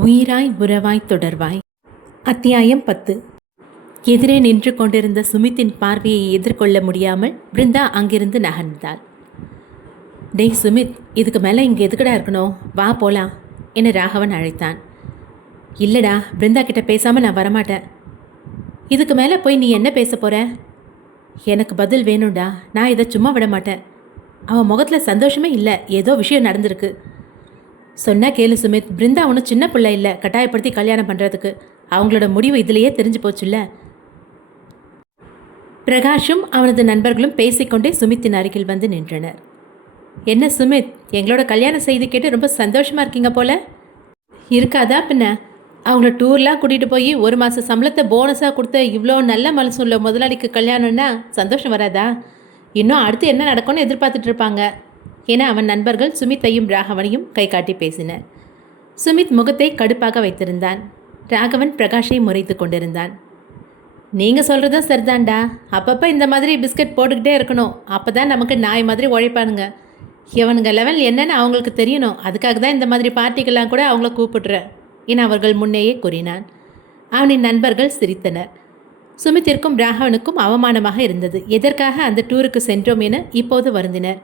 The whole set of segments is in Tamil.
உயிராய் உறவாய் தொடர்வாய். அத்தியாயம் 10. எதிரே நின்று கொண்டிருந்த சுமித்தின் பார்வையை எதிர்கொள்ள முடியாமல் பிருந்தா அங்கிருந்து நகர்ந்தாள். டேய் சுமித், இதுக்கு மேலே இங்கே எதுக்கடா இருக்கணும், வா போலாம் என ராகவன் அழைத்தான். இல்லைடா, பிருந்தா கிட்ட பேசாமல் நான் வரமாட்டேன். இதுக்கு மேலே போய் நீ என்ன பேச போகிற? எனக்கு பதில் வேணும்டா, நான் இதை சும்மா விட மாட்டேன். அவன் முகத்தில் சந்தோஷமே இல்லை, ஏதோ விஷயம் நடந்திருக்கு. சொன்னா கேளு சுமித், பிருந்தா ஒன்றும் சின்ன பிள்ளை இல்லை கட்டாயப்படுத்தி கல்யாணம் பண்ணுறதுக்கு. அவங்களோட முடிவு இதிலேயே தெரிஞ்சு போச்சுல்ல. பிரகாஷும் அவனது நண்பர்களும் பேசிக்கொண்டே சுமித்தின் அருகில் வந்து நின்றனர். என்ன சுமித், எங்களோட கல்யாண செய்தி கேட்டு ரொம்ப சந்தோஷமாக இருக்கீங்க போல. இருக்காதா பின்ன? அவங்கள டூர்லாம் கூட்டிகிட்டு போய் 1 மாத சம்பளத்தை போனஸாக கொடுத்த இவ்வளோ நல்ல மனசு உள்ள முதலாளிக்கு கல்யாணம்னா சந்தோஷம் வராதா? இன்னும் அடுத்து என்ன நடக்கும்னு எதிர்பார்த்துட்டு இருப்பாங்க என அவன் நண்பர்கள் சுமித்தையும் ராகவனையும் கை காட்டி பேசினர். சுமித் முகத்தை கடுப்பாக வைத்திருந்தான். ராகவன் பிரகாஷை முறைத்து கொண்டிருந்தான். நீங்கள் சொல்கிறதும் சரிதான்டா, அப்பப்போ இந்த மாதிரி பிஸ்கட் போட்டுக்கிட்டே இருக்கணும், அப்போ தான் நமக்கு நாய் மாதிரி உழைப்பானுங்க. இவனுங்க லெவல் என்னன்னு அவங்களுக்கு தெரியணும், அதுக்காக தான் இந்த மாதிரி பார்ட்டிக்கெல்லாம் கூட அவங்கள கூப்பிடுறேன் என அவர்கள் முன்னேயே கூறினான். அவனின் நண்பர்கள் சிரித்தனர். சுமித்திற்கும் ராகவனுக்கும் அவமானமாக இருந்தது. எதற்காக அந்த டூருக்கு சென்றோம் என இப்போது வருந்தினர்.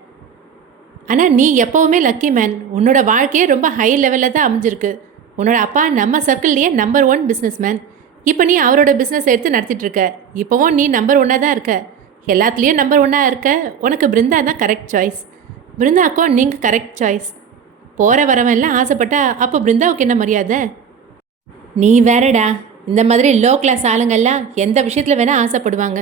ஆனால் நீ எப்போவுமே லக்கி மேன், உன்னோட வாழ்க்கையே ரொம்ப ஹை லெவலில் தான் அமைஞ்சிருக்கு. உன்னோட அப்பா நம்ம சர்க்கிள்லேயே நம்பர் 1 பிஸ்னஸ் மேன். இப்போ நீ அவரோட பிஸ்னஸ் எடுத்து நடத்திட்டுருக்க. இப்போவும் நீ நம்பர் 1 தான் இருக்க, எல்லாத்துலேயும் நம்பர் 1 இருக்க. உனக்கு பிருந்தா தான் கரெக்ட் சாய்ஸ். பிருந்தாக்கோ நீங்கள் கரெக்ட் சாய்ஸ். போகிற வரவெல்லாம் ஆசைப்பட்டா அப்போ பிருந்தாவுக்கு என்ன மரியாதை? நீ வேறடா, இந்த மாதிரி லோ கிளாஸ் ஆளுங்கள்லாம் எந்த விஷயத்தில் வேணால் ஆசைப்படுவாங்க.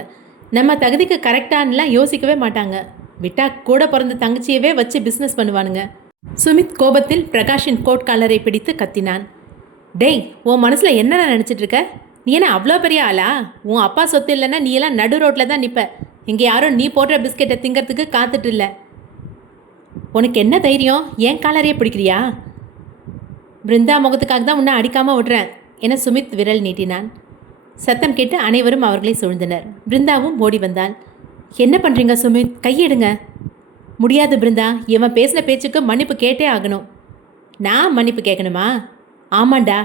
நம்ம தகுதிக்கு கரெக்டானலாம் யோசிக்கவே மாட்டாங்க. விட்டா கூட பிறந்த தங்கச்சியவே வச்சு பிஸ்னஸ் பண்ணுவானுங்க. சுமித் கோபத்தில் பிரகாஷின் கோட் காலரை பிடித்து கத்தினான். டேய், உன் மனசில் என்ன நினச்சிட்டு இருக்க? நீ என்ன அவ்வளோ பெரிய ஆளா? உன் அப்பா சொத்து இல்லைன்னா நீ எல்லாம் நடு ரோட்டில் தான் நிற்ப. இங்கே யாரும் நீ போடுற பிஸ்கெட்டை திங்கிறதுக்கு காத்துட்டு இல்லை. உனக்கு என்ன தைரியம் ஏன் காலரையே பிடிக்கிறியா? பிருந்தா முகத்துக்காக தான் உன்னை அடிக்காமல் விடுறேன் என சுமித் விரல் நீட்டினான். சத்தம் கேட்டு அனைவரும் அவர்களை சூழ்ந்தனர். பிருந்தாவும் ஓடி வந்தாள். என்ன பண்ணுறீங்க சுமித், கையெடுங்க. முடியாது பிருந்தா, இவன் பேசின பேச்சுக்கு மன்னிப்பு கேட்டே ஆகணும். நான் மன்னிப்பு கேட்கணுமா? ஆமாண்டா.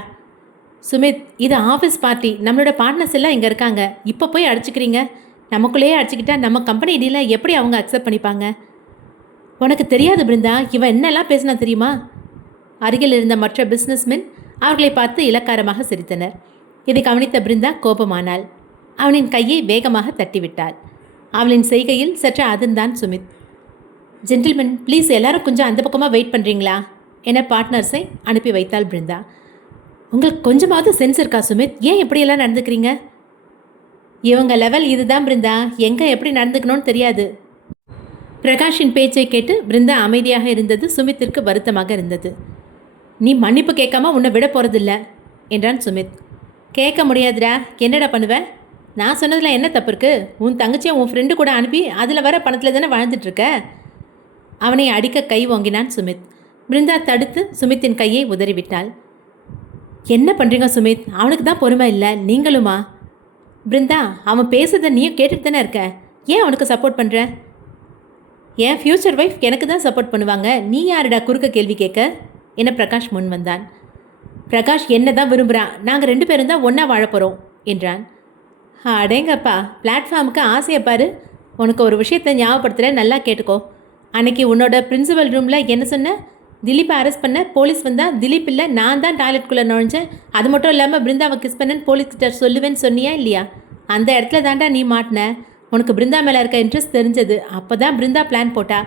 சுமித், இது ஆஃபீஸ் பார்ட்டி, நம்மளோட பார்ட்னர்ஸ் எல்லாம் இங்கே இருக்காங்க. இப்போ போய் அடிச்சுக்கிறீங்க. நமக்குள்ளேயே அடிச்சுக்கிட்டா நம்ம கம்பெனி டீலை எப்படி அவங்க அக்செப்ட் பண்ணிப்பாங்க? உனக்கு தெரியாது பிருந்தா, இவன் என்னெல்லாம் பேசினா தெரியுமா? அருகில் இருந்த மற்ற பிஸ்னஸ்மென் அவர்களை பார்த்து இலக்காரமாக சிரித்தனர். இதை கவனித்த பிருந்தா கோபமானாள். அவனின் கையை வேகமாக தட்டிவிட்டாள். அவளின் செய்கையில் சற்று அதிர்ந்தான் சுமித். ஜென்டில்மேன் ப்ளீஸ், எல்லாரும் கொஞ்சம் அந்த பக்கமாக வெயிட் பண்ணுறீங்களா என பார்ட்னர்ஸை அனுப்பி வைத்தாள் பிருந்தா. உங்களுக்கு கொஞ்சமாவது சென்ஸ் இருக்கா சுமித்? ஏன் எப்படியெல்லாம் நடந்துக்கிறீங்க? இவங்க லெவல் இதுதான் பிருந்தா, எங்கே எப்படி நடந்துக்கணும்னு தெரியாது. பிரகாஷின் பேச்சை கேட்டு பிருந்தா அமைதியாக இருந்தது சுமித்திற்கு வருத்தமாக இருந்தது. நீ மன்னிப்பு கேட்காம உன்னை விட போகிறதில்ல என்றான் சுமித். கேட்க முடியாதுடா, என்னடா பண்ணுவேன்? நான் சொன்னதில் என்ன தப்பு இருக்குது? உன் தங்கச்சியை உன் ஃப்ரெண்டு கூட அனுப்பி அதில் வர பணத்தில் தானே வாழ்ந்துட்டுருக்க. அவனை அடிக்க கை ஓங்கினான் சுமித். பிருந்தா தடுத்து சுமித்தின் கையை உதறிவிட்டாள். என்ன பண்ணுறீங்க சுமித்? அவனுக்கு தான் பொறுமை இல்லை, நீங்களுமா? பிருந்தா, அவன் பேசுறதை நீயும் கேட்டுட்டு தானே இருக்க, ஏன் அவனுக்கு சப்போர்ட் பண்ணுற? என் ஃப்யூச்சர் ஒய்ஃப் எனக்கு தான் சப்போர்ட் பண்ணுவாங்க, நீ யாருடா குறுக்க கேள்வி கேட்க என பிரகாஷ் முன் வந்தான். பிரகாஷ் என்ன தான் விரும்புகிறான், நாங்கள் 2 பேரும் தான் ஒன்றா வாழப்போகிறோம் என்றான். அடேங்கப்பா, பிளாட்ஃபார்முக்கு ஆசையை பாரு. உனக்கு ஒரு விஷயத்தை ஞாபகப்படுத்துகிறேன், நல்லா கேட்டுக்கோ. அன்னைக்கு உன்னோட பிரின்சிபல் ரூமில் என்ன சொன்ன? திலீப்பை அரெஸ்ட் பண்ண போலீஸ் வந்தால் திலீப் இல்லை நான் தான் டாய்லெட்குள்ளே நுழைஞ்சேன், அது மட்டும் இல்லாமல் பிருந்தாவை கிஸ் பண்ணேன்னு போலீஸ்கிட்ட சொல்லுவேன்னு சொன்னியா இல்லையா? அந்த இடத்துல தாண்டா நீ மாட்டின. உனக்கு பிருந்தா மேலே இருக்க இன்ட்ரெஸ்ட் தெரிஞ்சது. அப்போ தான் பிருந்தா பிளான் போட்டா.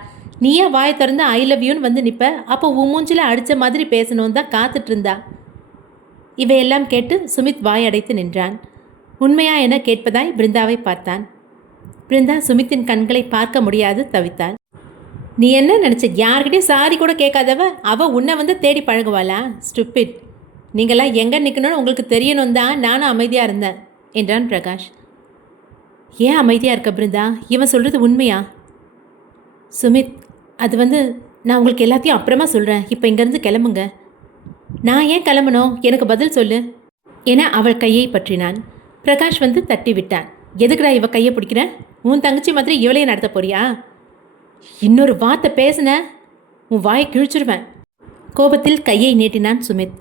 நீயே வாயை திறந்து ஐ லவ் யூன்னு வந்து நிற்ப. அப்போ உன் மூஞ்சில் அடித்த மாதிரி பேசணும் தான் காத்துட்டு இருந்தா. இவையெல்லாம் கேட்டு சுமித் வாய் அடைத்து நின்றான். உண்மையா என கேட்பதாய் பிருந்தாவை பார்த்தான். பிருந்தா சுமித்தின் கண்களை பார்க்க முடியாது தவித்தாள். நீ என்ன நினச்ச? யார்கிட்டையும் சாரி கூட கேட்காதவ அவள் உன்னை வந்து தேடி பழகுவாளா? ஸ்டூபிட். நீங்களாம் எங்கே நிற்கணும்னு உங்களுக்கு தெரியணும் தான் நானும் அமைதியாக இருந்தேன் என்றான் பிரகாஷ். ஏன் அமைதியாக இருக்க பிருந்தா? இவன் சொல்கிறது உண்மையா? சுமித், அது நான் உங்களுக்கு எல்லாத்தையும் அப்புறமா சொல்கிறேன், இப்போ இங்கேருந்து கிளம்புங்க. நான் ஏன் கிளம்பணும்? எனக்கு பதில் சொல்லு என அவள் கையை பற்றினான். பிரகாஷ் தட்டி விட்டான். எதுக்குடா இவ கையை பிடிக்கிற? உன் தங்கச்சி மாதிரி இவளையே நடத்த போறியா? இன்னொரு வார்த்தை பேசுன உன் வாயை கிழிச்சிருவேன். கோபத்தில் கையை நீட்டினான் சுமித்.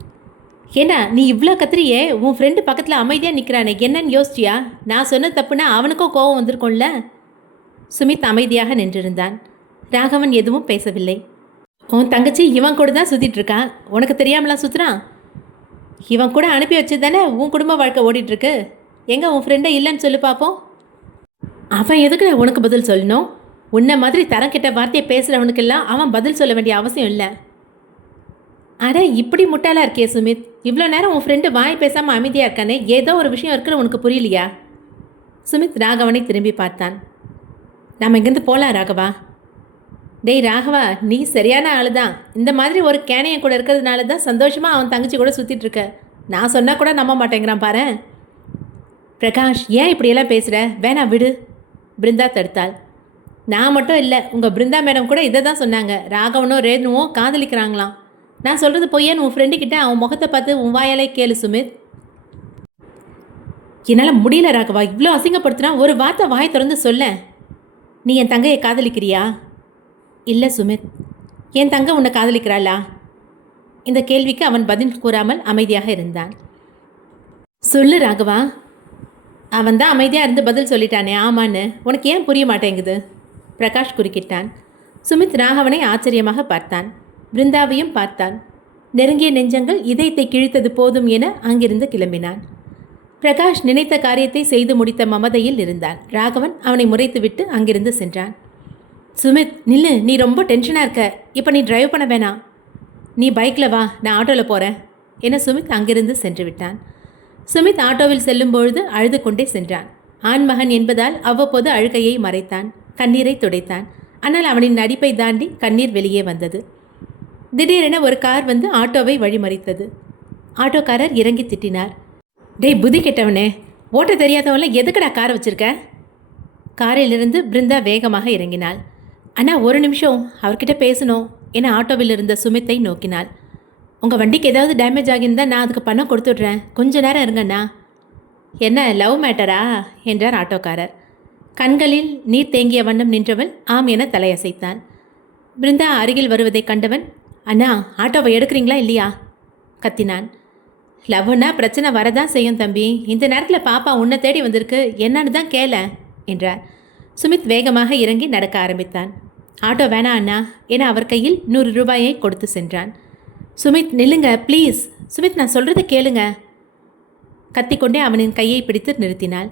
ஏன்னா நீ இவ்வளோ கத்திரியே, உன் ஃப்ரெண்டு பக்கத்தில் அமைதியாக நிற்கிறானே, என்னன்னு யோசிச்சியா? நான் சொன்ன தப்புனா அவனுக்கும் கோபம் வந்திருக்கும்ல. சுமித் அமைதியாக நின்றிருந்தான். ராகவன் எதுவும் பேசவில்லை. உன் தங்கச்சி இவன் கூட தான் சுற்றிட்டு இருக்கான், உனக்கு தெரியாமலாம் சுற்றுறான்? இவன் கூட அனுப்பி வச்சு தானே உன் குடும்ப வாழ்க்கை ஓடிட்டுருக்கு. எங்கே உன் ஃப்ரெண்டை இல்லைன்னு சொல்லி பார்ப்போம். அவன் எதுக்கு உனக்கு பதில் சொல்லணும்? உன்னை மாதிரி தரம் கெட்ட வார்த்தையை பேசுகிறவனுக்கெல்லாம் அவன் பதில் சொல்ல வேண்டிய அவசியம் இல்லை. அட இப்படி முட்டாளாக இருக்கே சுமித், இவ்வளோ நேரம் உன் ஃப்ரெண்டு வாய் பேசாமல் அமைதியாக இருக்கானே, ஏதோ ஒரு விஷயம் இருக்குன்னு உனக்கு புரியலையா? சுமித் ராகவனை திரும்பி பார்த்தான். நாம் இங்கேருந்து போகலாம் ராகவா. டேய் ராகவா, நீ சரியான ஆள் தான். இந்த மாதிரி ஒரு கேனையன் கூட இருக்கிறதுனால தான் சந்தோஷமாக அவன் தங்கச்சி கூட சுற்றிட்டு இருக்க. நான் சொன்னால் கூட நம்ப மாட்டேங்கிறான் பாரு. பிரகாஷ், ஏன் இப்படியெல்லாம் பேசுகிற? வேணா விடு. பிருந்தா தடுத்தாள். நான் மட்டும் இல்லை, உங்கள் பிருந்தா மேடம் கூட இதை தான் சொன்னாங்க. ராகவனும் ரேணுவும் காதலிக்கிறாங்களாம். நான் சொல்கிறது பொய்யான்னு உன் ஃப்ரெண்டுக்கிட்ட அவன் முகத்தை பார்த்து உன் வாயாலே கேளு சுமித். என்னால் முடியல ராகவா, இவ்வளோ அசிங்கப்படுத்தினா ஒரு வார்த்தை வாய் திறந்து சொல்ல. நீ என் தங்கையை காதலிக்கிறியா? இல்லை சுமித். என் தங்கை உன்னை காதலிக்கிறாளா? இந்த கேள்விக்கு அவன் பதில் கூறாமல் அமைதியாக இருந்தான். சொல்லு ராகவா. அவன் தான் அமைதியாக இருந்து பதில் சொல்லிட்டானே ஆமான்னு, உனக்கு ஏன் புரிய மாட்டேங்குது? பிரகாஷ் குறுக்கிட்டான். சுமித் ராகவனை ஆச்சரியமாக பார்த்தான். பிருந்தாவையும் பார்த்தான். நெருங்கிய நெஞ்சங்கள் இதயத்தை கிழித்தது போதும் என அங்கிருந்து கிளம்பினான். பிரகாஷ் நினைத்த காரியத்தை செய்து முடித்த மமதையில் இருந்தான். ராகவன் அவனை முறைத்துவிட்டு அங்கிருந்து சென்றான். சுமித் நில்லு, நீ ரொம்ப டென்ஷனாக இருக்க. இப்போ நீ டிரைவ் பண்ண வேணாம். நீ பைக்கில் வா, நான் ஆட்டோவில் போகிறேன் என சுமித் அங்கிருந்து சென்று விட்டான். சுமித் ஆட்டோவில் செல்லும் பொழுது அழுது கொண்டே சென்றான். ஆண்மகன் என்பதால் அவ்வப்போது அழுகையை மறைத்தான், கண்ணீரை துடைத்தான். ஆனால் அவனின் நடிப்பை தாண்டி கண்ணீர் வெளியே வந்தது. திடீரென ஒரு கார் வந்து ஆட்டோவை வழிமறித்தது. ஆட்டோக்காரர் இறங்கி திட்டினார். டேய் புதி கெட்டவனே, ஓட்ட தெரியாதவன்ல எதுக்குடா கார் வச்சிருக்க? காரிலிருந்து பிருந்தா வேகமாக இறங்கினாள். அண்ணா ஒரு நிமிஷம், அவர்கிட்ட பேசணும் என ஆட்டோவில் இருந்த சுமித்தை நோக்கினாள். உங்கள் வண்டிக்கு ஏதாவது டேமேஜ் ஆகியிருந்தால் நான் அதுக்கு பணம் கொடுத்துட்றேன், கொஞ்ச நேரம் இருங்கண்ணா. என்ன லவ் மேட்டரா என்றார் ஆட்டோக்காரர். கண்களில் நீர் தேங்கிய வண்ணம் நின்றவள் ஆம் என தலையசைத்தாள். பிருந்தா அருகில் வருவதை கண்டவன், அண்ணா ஆட்டோவை எடுக்கிறீங்களா இல்லையா கத்தினான். லவ்னா பிரச்சனை வரதான் செய்யும் தம்பி, இந்த நேரத்தில் பாப்பா உன்னை தேடி வந்திருக்கு, என்னன்னு தான் கேள என்றார். சுமித் வேகமாக இறங்கி நடக்க ஆரம்பித்தான். ஆட்டோ வேணா அண்ணா என அவர் கையில் 100 ரூபாயை கொடுத்து சென்றான். சுமித் நில்லுங்க ப்ளீஸ். சுமித் நான் சொல்கிறத கேளுங்க. கத்திக்கொண்டே அவனின் கையை பிடித்து நிறுத்தினாள்.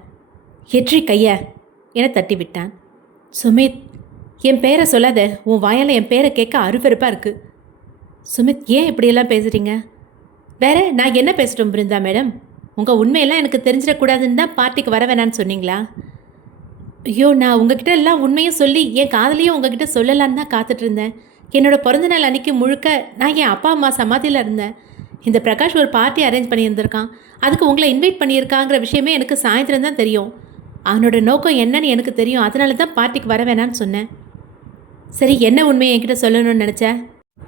எற்றி கைய என தட்டிவிட்டான். சுமித் என் பேரை சொல்லாத, உன் வாயால் என் பேரை கேட்க அருவருப்பாக இருக்குது. சுமித் ஏன் இப்படியெல்லாம் பேசுகிறீங்க? வேற நான் என்ன பேசிட்டோம் பிருந்தா மேடம்? உங்கள் உண்மையெல்லாம் எனக்கு தெரிஞ்சிடக்கூடாதுன்னு தான் பார்ட்டிக்கு வர வேணான்னு சொன்னீங்களா? ஐயோ, நான் உங்ககிட்ட எல்லாம் உண்மையும் சொல்லி என் காதலையும் உங்ககிட்ட சொல்லலான்னு தான் காத்துட்ருந்தேன். என்னோடய பிறந்தநாள் அன்றைக்கி முழுக்க நான் என் அப்பா அம்மா சமாதியில் இருந்தேன். இந்த பிரகாஷ் ஒரு பார்ட்டி அரேஞ்ச் பண்ணியிருந்திருக்கான், அதுக்கு உங்களை இன்வைட் பண்ணியிருக்காங்கிற விஷயமே எனக்கு சாயந்தரம் தான் தெரியும். அவனோட நோக்கம் என்னன்னு எனக்கு தெரியும், அதனால தான் பார்ட்டிக்கு வர வேணான்னு சொன்னேன். சரி, என்ன உண்மையை என்கிட்ட சொல்லணும்னு நினச்சேன்?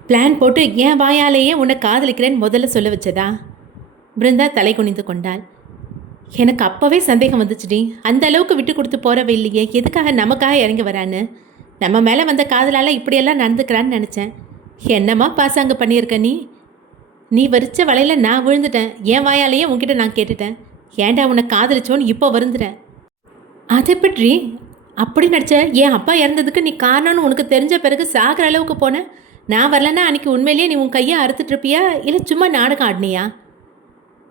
பிளான் போட்டு என் வாயாலேயே உன்னை காதலிக்கிறேன்னு முதல்ல சொல்ல வச்சதா? பிருந்தா தலை குனிந்து கொண்டாள். எனக்கு அப்போவே சந்தேகம் வந்துச்சுடி. அந்த அளவுக்கு விட்டு கொடுத்து போகிறவ இல்லையே, எதுக்காக நமக்காக இறங்கி வரான்னு. நம்ம மேலே வந்த காதலால் இப்படியெல்லாம் நடந்துக்கிறான்னு நினச்சேன். என்னம்மா பாசாங்க பண்ணியிருக்க நீ? நீ வரிச்ச வலையில் நான் விழுந்துட்டேன். என் வாயாலேயே உன்கிட்ட நான் கேட்டுட்டேன். ஏன்டா உன்னை காதலிச்சோன்னு இப்போ வருந்துறேன். அதை பற்றி அப்படி நடிச்ச? என் அப்பா இறந்ததுக்கு நீ காரணம்னு உனக்கு தெரிஞ்ச பிறகு சாகிற அளவுக்கு போனேன். நான் வரலன்னா அன்றைக்கி உண்மையிலேயே நீ உன் கையை அறுத்துட்ருப்பியா, இல்லை சும்மா நாடகம் ஆடினியா?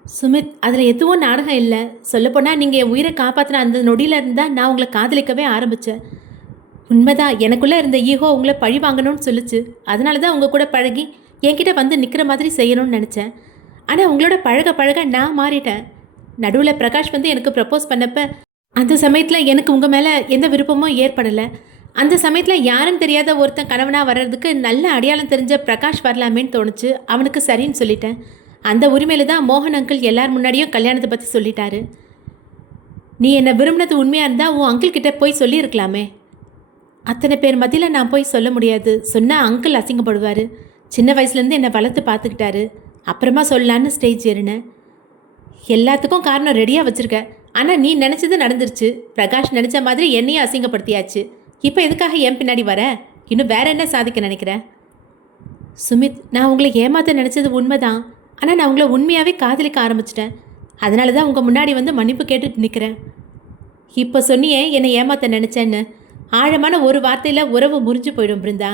சுமித், அதில் எதுவும் நாடகம் இல்லை. சொல்லப்போனால் நீங்கள் என் உயிரை காப்பாற்றின அந்த நொடியில் இருந்தால் நான் உங்களை காதலிக்கவே ஆரம்பித்தேன். உண்மைதான், எனக்குள்ளே இருந்த ஈகோ உங்களை பழி வாங்கணும்னு சொல்லிச்சு. அதனால தான் உங்கள் கூட பழகி என்கிட்ட வந்து நிற்கிற மாதிரி செய்யணும்னு நினச்சேன். ஆனால் உங்களோட பழக பழக நான் மாறிட்டேன். நடுவில் பிரகாஷ் வந்து எனக்கு ப்ரப்போஸ் பண்ணப்போ அந்த சமயத்தில் எனக்கு உங்கள் மேலே எந்த விருப்பமும் ஏற்படலை. அந்த சமயத்தில் யாரும் தெரியாத ஒருத்தன் கணவனாக வர்றதுக்கு நல்ல அடையாளம் தெரிஞ்ச பிரகாஷ் வரலாமேன்னு தோணுச்சு. அவனுக்கு சரின்னு சொல்லிட்டேன். அந்த உரிமையில் தான் மோகன் அங்கிள் எல்லார் முன்னாடியும் கல்யாணத்தை பற்றி சொல்லிட்டாரு. நீ என்னை விரும்பினது உண்மையாக இருந்தால் உன் அங்கிள் கிட்டே போய் சொல்லியிருக்கலாமே. அத்தனை பேர் மத்தியில் நான் போய் சொல்ல முடியாது. சொன்னால் அங்கிள் அசிங்கப்படுவார். சின்ன வயசுலேருந்து என்னை வளர்த்து பார்த்துக்கிட்டாரு. அப்புறமா சொல்லலான்னு ஸ்டேஜ் ஏறினேன். எல்லாத்துக்கும் காரணம் ரெடியாக வச்சுருக்க. ஆனால் நீ நினச்சது நடந்துருச்சு. பிரகாஷ் நினச்ச மாதிரி என்னையும் அசிங்கப்படுத்தியாச்சு. இப்போ எதுக்காக என் பின்னாடி வர? இன்னும் வேற என்ன சாதிக்க நினைக்கிறேன்? சுமித், நான் உங்களை ஏமாற்ற நினச்சது உண்மைதான். ஆனால் நான் உங்களை உண்மையாகவே காதலிக்க ஆரம்பிச்சிட்டேன். அதனால தான் உங்கள் முன்னாடி வந்து மன்னிப்பு கேட்டுட்டு நிற்கிறேன். இப்போ சொன்னியே என்னை ஏமாத்த நினச்சேன்னு. ஆழமான ஒரு வார்த்தையில் உறவு முறிஞ்சு போயிடும் பிருந்தா.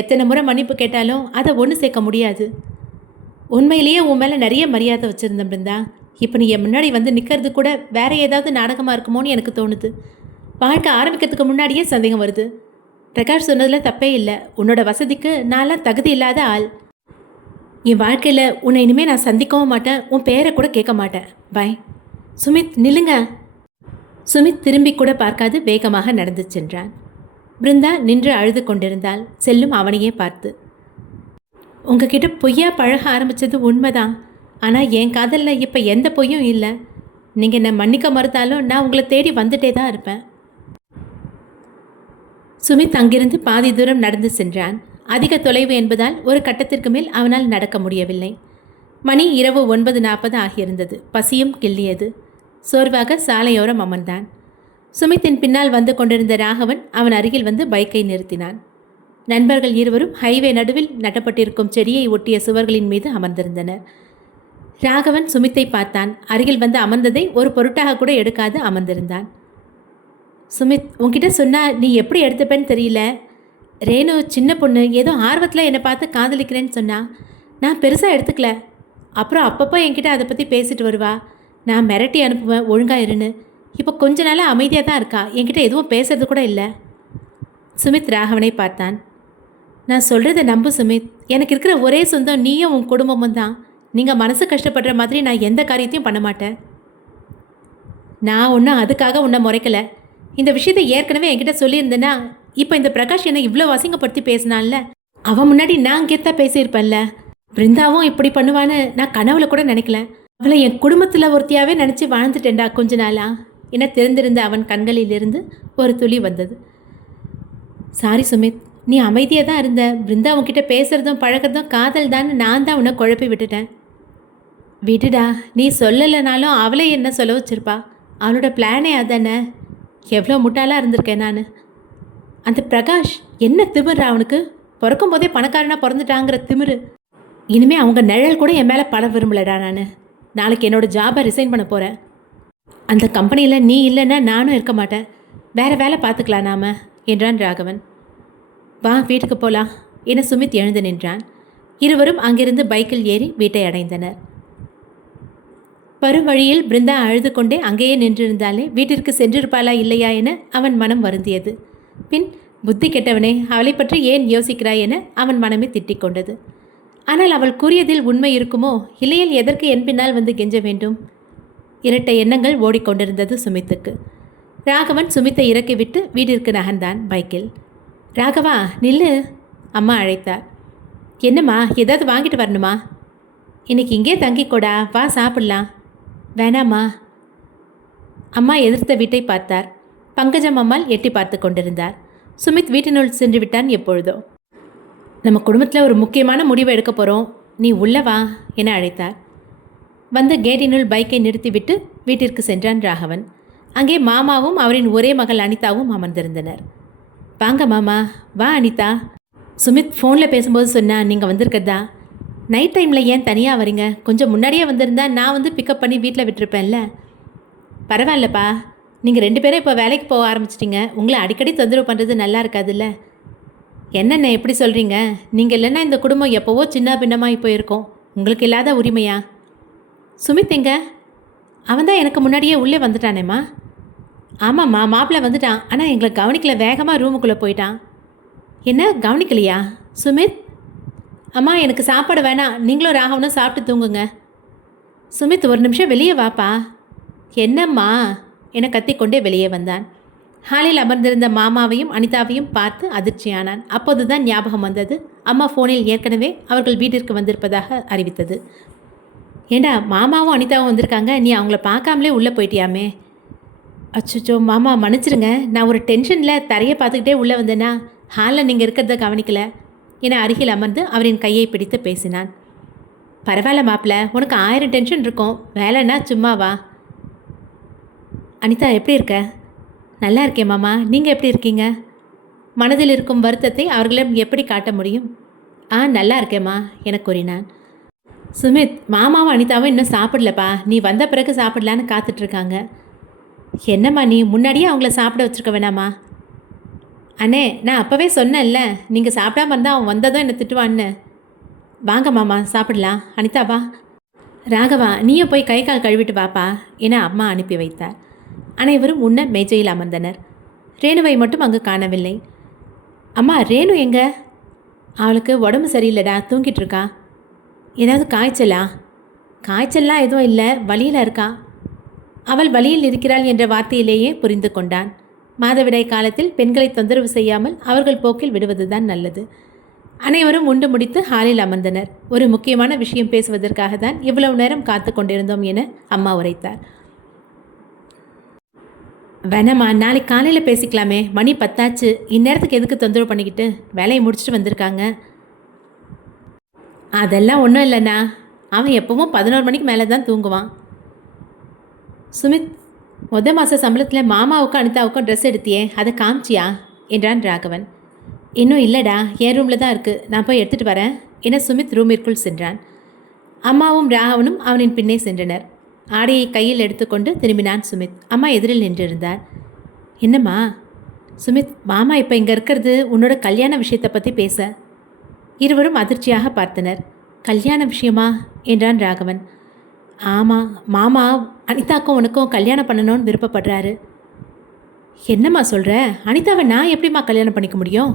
எத்தனை முறை மன்னிப்பு கேட்டாலும் அதை ஒன்று சேர்க்க முடியாது. உண்மையிலேயே உன் மேலே நிறைய மரியாதை வச்சுருந்தேன் பிருந்தா. இப்போ நீ என் முன்னாடி வந்து நிற்கிறது கூட வேற ஏதாவது நாடகமாக இருக்குமோன்னு எனக்கு தோணுது. வாழ்க்கை ஆரம்பிக்கிறதுக்கு முன்னாடியே சந்தேகம் வருது. பிரகாஷ் சொன்னதில் தப்பே இல்லை. உன்னோட வசதிக்கு நான்லாம் தகுதி இல்லாத ஆள். என் வாழ்க்கையில் உன்னை இனிமேல் நான் சந்திக்கவும் மாட்டேன், உன் பேரை கூட கேட்க மாட்டேன். பாய். சுமித் நில்லுங்க. சுமித் திரும்பி கூட பார்க்காது வேகமாக நடந்து சென்றான். பிருந்தா நின்று அழுது கொண்டிருந்தாள். செல்லும் அவனையே பார்த்து, உங்ககிட்ட பொய்யா பழக ஆரம்பித்தது உண்மைதான். ஆனால் என் காதலில் இப்போ எந்த பொய்யும் இல்லை. நீங்கள் என்னை மன்னிக்க மறுத்தாலும் நான் உங்களை தேடி வந்துட்டே தான் இருப்பேன். சுமித் அங்கிருந்து பாதி தூரம் நடந்து சென்றான். அதிக தொலைவு என்பதால் ஒரு கட்டத்திற்கு மேல் அவனால் நடக்க முடியவில்லை. மணி இரவு 9:40 ஆகியிருந்தது. பசியும் கிள்ளியது. சோர்வாக சாலையோரம் அமர்ந்தான். சுமித்தின் பின்னால் வந்து கொண்டிருந்த ராகவன் அவன் அருகில் வந்து பைக்கை நிறுத்தினான். நண்பர்கள் இருவரும் ஹைவே நடுவில் நட்டப்பட்டிருக்கும் செடியை ஒட்டிய சுவர்களின் மீது அமர்ந்திருந்தனர். ராகவன் சுமித்தை பார்த்தான். அருகில் வந்து அமர்ந்ததை ஒரு பொருட்டாக கூட எடுக்காது அமர்ந்திருந்தான். சுமித், உன்கிட்ட சொன்னா நீ எப்படி எடுத்துப்பேன்னு தெரியல. ரேணு சின்ன பொண்ணு, ஏதோ ஆர்வத்தில் என்னை பார்த்து காதலிக்கிறேன்னு சொன்னா. நான் பெருசாக எடுத்துக்கல. அப்புறம் அப்பப்போ என்கிட்ட அதை பற்றி பேசிட்டு வருவா. நான் மிரட்டி அனுப்புவேன், ஒழுங்காக இருன்னு. இப்போ கொஞ்ச நாளாக அமைதியாக தான் இருக்கா. என்கிட்ட எதுவும் பேசுறது கூட இல்லை. சுமித் ராகவனை பார்த்தான். நான் சொல்கிறத நம்பு சுமித். எனக்கு இருக்கிற ஒரே சொந்தம் நீயும் உன் குடும்பமும் தான். நீங்கள் மனசு கஷ்டப்படுற மாதிரி நான் எந்த காரியத்தையும் பண்ண மாட்டேன். நான் ஒன்றும் அதுக்காக உன்னை முறைக்கலை. இந்த விஷயத்தை ஏற்கனவே என்கிட்ட சொல்லியிருந்தேன்னா இப்போ இந்த பிரகாஷ் என்னை இவ்வளோ அசிங்கப்படுத்தி பேசினான்ல, அவன் முன்னாடி நான் கெத்தாக பேசியிருப்பேன்ல. பிருந்தாவும் இப்படி பண்ணுவான்னு நான் கனவுல கூட நினைக்கல. அவளை என் குடும்பத்தில் ஒருத்தியாகவே நினச்சி வாழ்ந்துட்டேன்டா கொஞ்ச நாளா என தெரிந்திருந்த அவன் கண்களிலிருந்து ஒரு துளி வந்தது. சாரி சுமித், நீ அமைதியாக தான் இருந்த. பிருந்தா உன்கிட்ட பேசுகிறதும் பழகிறதும் காதல் தான். நான் தான் உன்னை குழப்பி விட்டுட்டேன். விடுடா, நீ சொல்லலைனாலும் அவளே என்ன சொல்ல வச்சிருப்பா. அவளோட பிளானே அதானே. எவ்வளோ முட்டாளாக இருந்திருக்கேன் நான். அந்த பிரகாஷ் என்ன திமிரு அவனுக்கு. பிறக்கும் போதே பணக்காரனாக பிறந்துட்டாங்கிற திமிரு. இனிமேல் அவங்க நிழல் கூட என் மேலே பட விரும்பலடா. நான் நாளைக்கு என்னோடய ஜாபை ரிசைன் பண்ண போகிறேன். அந்த கம்பெனியில் நீ இல்லைன்னா நானும் இருக்க மாட்டேன். வேறு வேலை பார்த்துக்கலாம் நாம என்றான் ராகவன். வா வீட்டுக்கு போகலாம் என சுமித் எழுந்து நின்றான். இருவரும் அங்கிருந்து பைக்கில் ஏறி வீட்டை அடைந்தனர். வரும் வழியில் பிருந்தா அழுது கொண்டே அங்கேயே நின்றிருந்தாலே வீட்டிற்கு சென்றிருப்பாளா இல்லையா என அவன் மனம் வருந்தியது. பின் புத்தி கெட்டவனே, அவளை பற்றி ஏன் யோசிக்கிறாய் என அவன் மனமே திட்டிக் கொண்டது. ஆனால் அவள் கூறியதில் உண்மை இருக்குமோ, இல்லையில் எதற்கு என் பின்னால் வந்து கெஞ்ச வேண்டும்? இரட்டை எண்ணங்கள் ஓடிக்கொண்டிருந்தது சுமித்துக்கு. ராகவன் சுமித்தை இறக்கிவிட்டு வீட்டிற்கு நகர்ந்தான் பைக்கில். ராகவா நில்லு, அம்மா அழைத்தார். என்னம்மா, ஏதாவது வாங்கிட்டு வரணுமா? இன்னைக்கு இங்கே தங்கிக்கோடா, வா சாப்பிடலாம். வேணாம்மா. அம்மா எதிர்த்த வீட்டை பார்த்தார். பங்கஜம் அம்மாள் எட்டி பார்த்து கொண்டிருந்தார். சுமித் வீட்டினுள் சென்று விட்டான். எப்பொழுதோ. நம்ம குடும்பத்தில் ஒரு முக்கியமான முடிவை எடுக்க போகிறோம், நீ உள்ள வா என அழைத்தார். வந்து கேட்டினுள் பைக்கை நிறுத்திவிட்டு வீட்டிற்கு சென்றான் ராகவன். அங்கே மாமாவும் அவரின் ஒரே மகள் அனிதாவும் அமர்ந்திருந்தனர். வாங்க மாமா. வா அனிதா. சுமித் ஃபோனில் பேசும்போது சொன்னா நீங்கள் வந்திருக்கிறதா. நைட் டைமில் ஏன் தனியாக வரீங்க? கொஞ்சம் முன்னாடியே வந்திருந்தா நான் வந்து பிக்கப் பண்ணி வீட்டில் விட்டுருப்பேன்ல. பரவாயில்லப்பா, நீங்கள் 2 பேரும் இப்போ வேலைக்கு போக ஆரம்பிச்சிட்டிங்க. உங்களை அடிக்கடி தொந்தரவு பண்ணுறது நல்லா இருக்காதுல்ல. என்னென்ன எப்படி சொல்கிறீங்க? நீங்கள் இல்லைன்னா இந்த குடும்பம் எப்போவோ சின்ன பின்னமாகி போயிருக்கோம். உங்களுக்கு இல்லாத உரிமையா? சுமித் எங்க? அவன் தான் எனக்கு முன்னாடியே உள்ளே வந்துட்டானேம்மா. ஆமாம்மா, மாப்பிள்ளை வந்துட்டான். ஆனால் எங்களை கவனிக்கல, வேகமாக ரூமுக்குள்ளே போயிட்டான். என்ன கவனிக்கலையா? சுமித், அம்மா எனக்கு சாப்பாடு வேணாம், நீங்களும் ராகவனும் சாப்பிட்டு தூங்குங்க. சுமித் ஒரு நிமிஷம் வெளியே வாப்பா. என்னம்மா என கத்திக்கொண்டே வெளியே வந்தான். ஹாலில் அமர்ந்திருந்த மாமாவையும் அனிதாவையும் பார்த்து அதிர்ச்சியானான். அப்போதுதான் ஞாபகம் வந்தது, அம்மா ஃபோனில் ஏற்கனவே அவர்கள் வீட்டிற்கு வந்திருப்பதாக அறிவித்தது. ஏண்டா, மாமாவும் அனிதாவும் வந்திருக்காங்க, நீ அவங்கள பார்க்காமலே உள்ளே போயிட்டியாமே. அச்சோ மாமா, மன்னிச்சிருங்க. நான் ஒரு டென்ஷனில் தரையை பார்த்துக்கிட்டே உள்ளே வந்தேன்னா ஹாலில் நீங்கள் இருக்கிறத கவனிக்கல என அருகில் அமர்ந்து அவரின் கையை பிடித்து பேசினான். பரவாயில்ல மாப்பிள்ள, உனக்கு 1000 டென்ஷன் இருக்கும், வேலைன்னா சும்மா வா. அனிதா எப்படி இருக்க? நல்லா இருக்கேன் மாமா, நீங்கள் எப்படி இருக்கீங்க? மனதில் இருக்கும் வருத்தத்தை அவர்களிடம் எப்படி காட்ட முடியும்? நல்லா இருக்கேம்மா என கூறினான். சுமித், மாமாவும் அனிதாவும் இன்னும் சாப்பிடலப்பா. நீ வந்த பிறகு சாப்பிடலான்னு காத்துட்ருக்காங்க. என்னம்மா நீ முன்னாடியே அவங்கள சாப்பிட வச்சுருக்க வேணாமா? அண்ணே, நான் அப்போவே சொன்னேன்ல, நீங்கள் சாப்பிடாம இருந்தால் அவன் வந்ததும் என்னை திட்டுவான்னு. வாங்க மாமா சாப்பிடலாம். அனிதா வா. ராகவா, நீயும் போய் கை கால் கழுவிட்டு வாப்பா என அம்மா அனுப்பி வைத்தார். அனைவரும் உண்ண மேஜையில் அமர்ந்தனர். ரேணுவை மட்டும் அங்கு காணவில்லை. அம்மா, ரேணு எங்க? அவளுக்கு உடம்பு சரியில்லைடா, தூங்கிட்டு இருக்கா. ஏதாவது காய்ச்சலா? காய்ச்சல்லாம் எதுவும் இல்லை, வலியில் இருக்கா. அவள் வலியில் இருக்கிறாள் என்ற வார்த்தையிலேயே புரிந்து கொண்டான். மாதவிடாய் காலத்தில் பெண்களை தொந்தரவு செய்யாமல் அவர்கள் போக்கில் விடுவதுதான் நல்லது. அனைவரும் உண்டு முடித்து ஹாலில் அமர்ந்தனர். ஒரு முக்கியமான விஷயம் பேசுவதற்காக தான் இவ்வளவு நேரம் காத்து கொண்டிருந்தோம் என அம்மா உரைத்தார். வேணாம்மா, நாளைக்கு காலையில் பேசிக்கலாமே, மணி 10 இந்நேரத்துக்கு எதுக்கு தொந்தரவு பண்ணிக்கிட்டு? வேலையை முடிச்சுட்டு வந்திருக்காங்க. அதெல்லாம் ஒன்றும் இல்லைண்ணா, அவன் எப்பவும் 11 மணிக்கு மேலே தான் தூங்குவான். சுமித், மாத சம்பளத்தில் மாமாவுக்கும் அனிதாவுக்கும் ட்ரெஸ் எடுத்தியே, அதை காமிச்சியா என்றான் ராகவன். இன்னும் இல்லைடா, என் ரூமில் தான் இருக்குது, நான் போய் எடுத்துகிட்டு வரேன் என சுமித் ரூமிற்குள் சென்றான். அம்மாவும் ராகவனும் அவனின் பின்னே சென்றனர். ஆடையை கையில் எடுத்துக்கொண்டு திரும்பினான் சுமித். அம்மா எதிரில் நின்றிருந்தார். என்னம்மா? சுமித், மாமா இப்போ இங்கே இருக்கிறது உன்னோட கல்யாண விஷயத்தை பற்றி பேச. இருவரும் அதிர்ச்சியாக பார்த்தனர். கல்யாண விஷயமா என்றான் ராகவன். ஆமாம், மாமா அனிதாக்கும் உனக்கும் கல்யாணம் பண்ணணும்னு விருப்பப்படுறாரு. என்னம்மா சொல்கிற? அனிதாவை நான் எப்படிம்மா கல்யாணம் பண்ணிக்க முடியும்?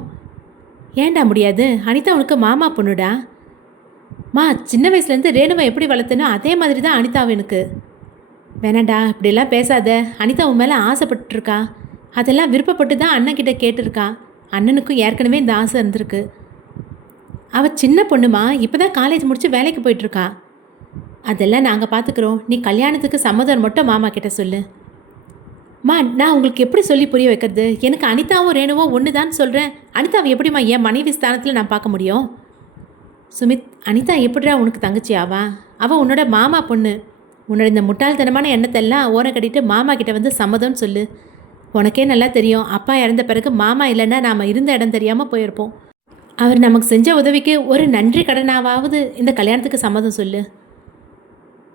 ஏண்டா முடியாது? அனிதா உனக்கு மாமா பொண்ணுடா. சின்ன வயசுலேருந்து ரேணுவை எப்படி வளர்த்தனோ அதே மாதிரி தான் அனிதாவும் எனக்கு. வேணாண்டா, இப்படிலாம் பேசாத. அனிதா உன் மேலே ஆசைப்பட்டுருக்கா. அதெல்லாம் விருப்பப்பட்டு தான் அண்ணன்கிட்ட கேட்டிருக்கா. அண்ணனுக்கும் ஏற்கனவே இந்த ஆசை இருந்திருக்கு. அவள் சின்ன பொண்ணுமா, இப்போ தான் காலேஜ் முடித்து வேலைக்கு போயிட்டுருக்கா. அதெல்லாம் நாங்கள் பார்த்துக்குறோம். நீ கல்யாணத்துக்கு சம்மதம் மட்டும் மாமா கிட்ட சொல்லு. நான் உங்களுக்கு எப்படி சொல்லி புரிய வைக்கிறது? எனக்கு அனிதாவும் ரேணுவும் ஒன்று தான் சொல்கிறேன். அனிதாவை எப்படிம்மா என் மனைவி ஸ்தானத்தில் நான் பார்க்க முடியும்? சுமித், அனிதா எப்படிடா உனக்கு தங்கச்சி ஆவா? அவள் உன்னோட மாமா பொண்ணு. உன்னோட இந்த முட்டாள்தனமான எண்ணத்தெல்லாம் ஓரம் கட்டிட்டு மாமா கிட்ட வந்து சம்மதம்னு சொல்லு. உனக்கே நல்லா தெரியும், அப்பா இறந்த பிறகு மாமா இல்லைன்னா நாம் இருந்த இடம் தெரியாமல் போயிருப்போம். அவர் நமக்கு செஞ்ச உதவிக்கு ஒரு நன்றி கடனாவது இந்த கல்யாணத்துக்கு சம்மதம் சொல்லு.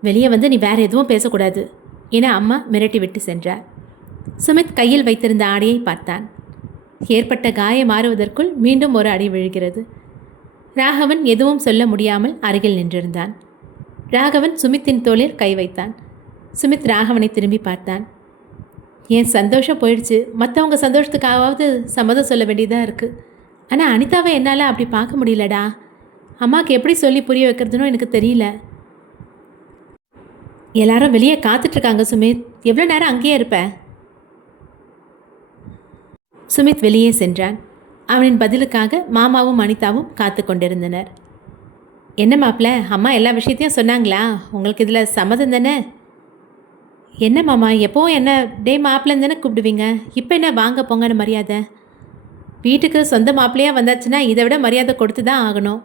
வெளியே வந்து நீ வேறு எதுவும் பேசக்கூடாது என அம்மா மிரட்டி விட்டு சென்றார். சுமித் கையில் வைத்திருந்த ஆடையை பார்த்தான். ஏற்பட்ட காயம் மாறுவதற்குள் மீண்டும் ஒரு அடி விழுகிறது. ராகவன் எதுவும் சொல்ல முடியாமல் அருகில் நின்றிருந்தான். ராகவன் சுமித்தின் தோளில் கை வைத்தான். சுமித் ராகவனை திரும்பி பார்த்தான். என் சந்தோஷம் போயிடுச்சு, மற்றவங்க சந்தோஷத்துக்காவது சம்மதம் சொல்ல வேண்டியதாக இருக்குது. ஆனால் அனிதாவை என்னால் அப்படி பார்க்க முடியலடா. அம்மாவுக்கு எப்படி சொல்லி புரிய வைக்கிறதுனோ எனக்கு தெரியல. எல்லாரும் வெளியே காத்துட்ருக்காங்க சுமித், எவ்வளோ நேரம் அங்கேயே இருப்ப? சுமித் வெளியே சென்றான். அவனின் பதிலுக்காக மாமாவும் அனிதாவும் காத்து கொண்டிருந்தனர். என்ன மாப்பிள்ள, அம்மா எல்லா விஷயத்தையும் சொன்னாங்களா? உங்களுக்கு இதில் சம்மதம் தானே? என்ன மாமா, எப்போவும் என்ன டே மாப்பிள்ளன்னு தானே கூப்பிடுவீங்க, இப்போ என்ன வாங்க போங்கன்னு மரியாதை? வீட்டுக்கு சொந்த மாப்பிள்ளையாக வந்தாச்சுன்னா இதை விட மரியாதை கொடுத்து தான் ஆகணும்.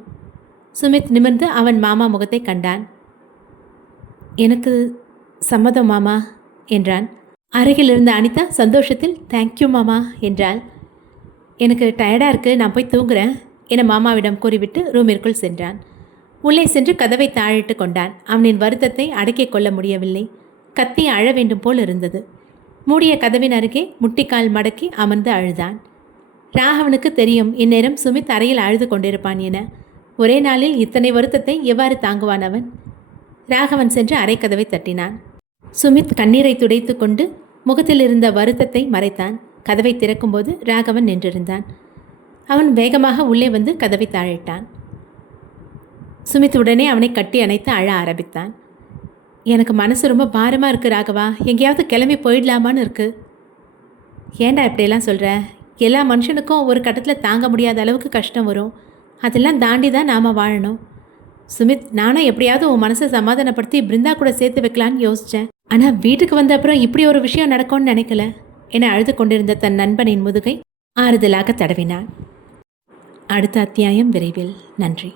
சுமித் நிமிர்ந்து அவன் மாமா முகத்தை கண்டான். எனக்கு சம்மதம் மாமா என்றான். அருகில் இருந்த அனிதா சந்தோஷத்தில் தேங்க்யூ மாமா என்றாள். எனக்கு டயர்டாக இருக்குது, நான் போய் தூங்குறேன் என மாமாவிடம் கூறிவிட்டு ரூமிற்குள் சென்றான். உள்ளே சென்று கதவை தாழிட்டு கொண்டான். அவனின் வருத்தத்தை அடக்கிக் கொள்ள முடியவில்லை. கத்தி அழ வேண்டும் போல் இருந்தது. மூடிய கதவின் அருகே முட்டிக்கால் மடக்கி அமர்ந்து அழுதான். ராகவனுக்கு தெரியும் இந்நேரம் சுமித் அறையில் அழுது கொண்டிருப்பான் என. ஒரே நாளில் இத்தனை வருத்தத்தை எவ்வாறு தாங்குவான் அவன்? ராகவன் சென்று அறை கதவை தட்டினான். சுமித் கண்ணீரை துடைத்து கொண்டு முகத்தில் இருந்த வருத்தத்தை மறைத்தான். கதவை திறக்கும்போது ராகவன் நின்றிருந்தான். அவன் வேகமாக உள்ளே வந்து கதவை தாழிட்டான். சுமித் உடனே அவனை கட்டி அணைத்து அழ ஆரம்பித்தான். எனக்கு மனசு ரொம்ப பாரமாக இருக்குது ராகவா, எங்கேயாவது கிளம்பி போயிடலாமான்னு இருக்குது. ஏண்டா இப்படியெல்லாம் சொல்கிற? எல்லா மனுஷனுக்கும் ஒரு கட்டத்தில் தாங்க முடியாத அளவுக்கு கஷ்டம் வரும். அதெல்லாம் தாண்டி தான் நாம் வாழணும். சுமித், நானும் எப்படியாவது உன் மனசை சமாதானப்படுத்தி பிருந்தா கூட சேர்த்து வைக்கலான்னு யோசித்தேன். ஆனால் வீட்டுக்கு வந்த அப்புறம் இப்படி ஒரு விஷயம் நடக்கும்னு நினைக்கல என அழுது கொண்டிருந்த தன் நண்பனின் முதுகை ஆறுதலாக தடவினான். அடுத்த அத்தியாயம் விரைவில். நன்றி.